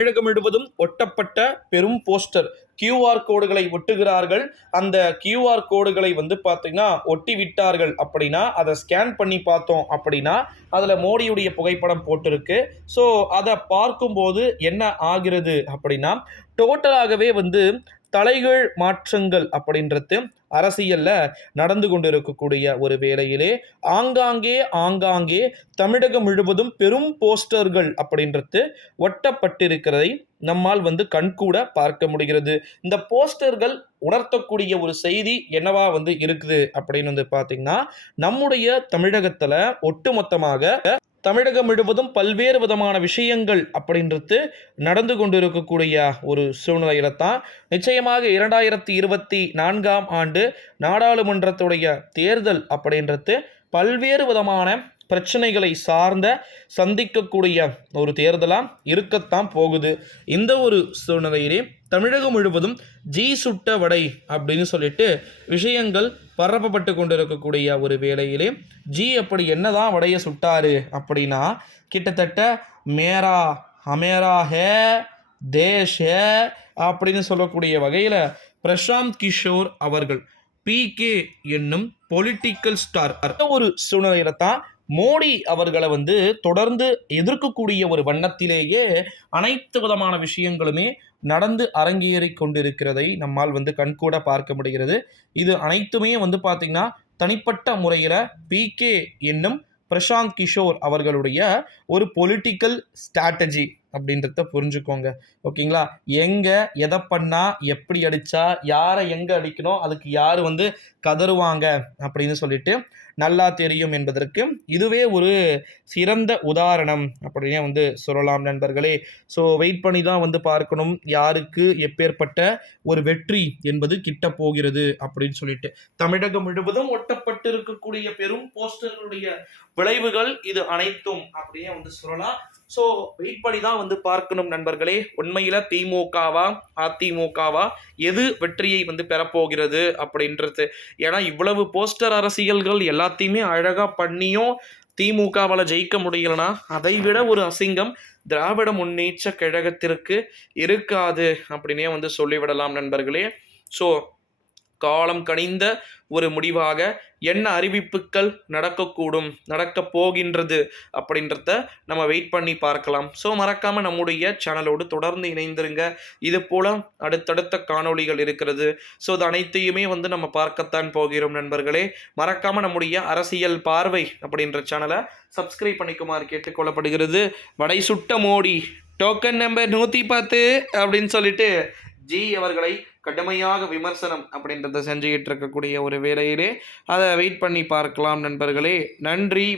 தமிழகம் முழுவதும் ஒட்டப்பட்ட பெரும் poster. QR கோடுகளை ஒட்டுகிறார்கள். அந்த கியூஆர் கோடுகளை வந்து பார்த்தீங்கன்னா ஒட்டி விட்டார்கள் அப்படின்னா அதை ஸ்கேன் பண்ணி பார்த்தோம் அப்படின்னா அதில் மோடியுடைய புகைப்படம் போட்டிருக்கு. ஸோ அதை பார்க்கும்போது என்ன ஆகிறது அப்படின்னா டோட்டலாகவே வந்து தலைகீழ் மாற்றங்கள் அப்படின்றது அரசியல்ல நடந்து கொண்டிருக்கக்கூடிய ஒரு வேளையிலே ஆங்காங்கே ஆங்காங்கே தமிழகம் முழுவதும் பெரும் போஸ்டர்கள் அப்படின்றது ஒட்டப்பட்டிருக்கிறதை நம்மால் வந்து கண்கூட பார்க்க முடிகிறது. இந்த போஸ்டர்கள் உணர்த்தக்கூடிய ஒரு செய்தி என்னவா வந்து இருக்குது அப்படின்னு வந்து பார்த்தீங்கன்னா நம்முடைய தமிழகத்துல ஒட்டுமொத்தமாக தமிழகம் முழுவதும் பல்வேறு விதமான விஷயங்கள் அப்படின்றது நடந்து கொண்டிருக்கக்கூடிய ஒரு சூழ்நிலையில தான் நிச்சயமாக இரண்டாயிரத்தி இருபத்தி நான்காம் ஆண்டு நாடாளுமன்றத்துடைய தேர்தல் அப்படின்றது பல்வேறு விதமான பிரச்சனைகளை சார்ந்த சந்திக்கக்கூடிய ஒரு தேர்தலாக இருக்கத்தான் போகுது. இந்த ஒரு சூழ்நிலையிலே தமிழகம் முழுவதும் ஜி சுட்ட வடை அப்படின்னு சொல்லிட்டு விஷயங்கள் பரப்பப்பட்டு கொண்டிருக்கக்கூடிய ஒரு வேளையிலே ஜி அப்படி என்னதான் வடையை சுட்டாரு அப்படின்னா கிட்டத்தட்ட மேரா அமேரா ஹே தேஷ் ஹே அப்படின்னு சொல்லக்கூடிய வகையில் பிரசாந்த் கிஷோர் அவர்கள் பிகே என்னும் பொலிட்டிக்கல் ஸ்டார் அந்த ஒரு சூழ்நிலையில தான் மோடி அவர்களை வந்து தொடர்ந்து எதிர்க்கக்கூடிய ஒரு வண்ணத்திலேயே அனைத்து விதமான விஷயங்களுமே நடந்து அரங்கேறி கொண்டிருக்கிறதை நம்மால் வந்து கண்கூட பார்க்க முடிகிறது. இது அனைத்துமே வந்து பார்த்திங்கன்னா தனிப்பட்ட முறையில் பிகே என்னும் பிரசாந்த் கிஷோர் அவர்களுடைய ஒரு பொலிட்டிக்கல் ஸ்ட்ராட்டஜி அப்படின்றத புரிஞ்சுக்கோங்க. ஓகேங்களா? எங்கே எதை பண்ணால் எப்படி அடித்தா யாரை எங்கே அடிக்கணும் அதுக்கு யார் வந்து கதறுவாங்க அப்படின்னு சொல்லிட்டு நல்லா தெரியும் என்பதற்கு இதுவே ஒரு சிறந்த உதாரணம் அப்படின்னே வந்து சொல்லலாம் நண்பர்களே. ஸோ வெயிட் பண்ணி தான் வந்து பார்க்கணும். யாருக்கு எப்பேற்பட்ட ஒரு வெற்றி என்பது கிட்ட போகிறது அப்படின்னு சொல்லிட்டு. தமிழகம் முழுவதும் ஒட்டப்பட்டு இருக்கக்கூடிய பெரும் போஸ்டர்களுடைய விளைவுகள் இது அனைத்தும் அப்படியே வந்து சொல்லலாம். ஸோ வெயிட் பண்ணி தான் வந்து பார்க்கணும் நண்பர்களே. உண்மையில் திமுகவா அதிமுகவா? எது வெற்றியை வந்து பெறப்போகிறது அப்படின்றது. ஏன்னா இவ்வளவு போஸ்டர் அரசியல்கள் எல்லாத்தையுமே அழகாக பண்ணியும் திமுகவால் ஜெயிக்க முடியலனா அதை விட ஒரு அசிங்கம் திராவிட முன்னேற்ற கழகத்திற்கு இருக்காது அப்படின்னே வந்து சொல்லிவிடலாம் நண்பர்களே. ஸோ காலம் கனிந்த ஒரு முடிவாக என்ன அறிவிப்புகள் நடக்கக்கூடும் நடக்கப் போகின்றது அப்படின்றத நம்ம வெயிட் பண்ணி பார்க்கலாம். ஸோ மறக்காமல் நம்முடைய சேனலோடு தொடர்ந்து இணைந்திருங்க. இது போல் அடுத்தடுத்த காணொளிகள் இருக்கிறது. ஸோ அது அனைத்தையுமே வந்து நம்ம பார்க்கத்தான் போகிறோம் நண்பர்களே. மறக்காமல் நம்முடைய அரசியல் பார்வை அப்படின்ற சேனலை சப்ஸ்கிரைப் பண்ணிக்குமாறு கேட்டுக்கொள்ளப்படுகிறது வடை சுட்ட மோடி டோக்கன் நம்பர் நூற்றி பத்து அப்படின்னு சொல்லிட்டு ஜி அவர்களை கடுமையாக விமர்சனம் அப்படின்றத செஞ்சுக்கிட்டு இருக்கக்கூடிய ஒரு வேலையிலே அதை வெயிட் பண்ணி பார்க்கலாம் நண்பர்களே. நன்றி.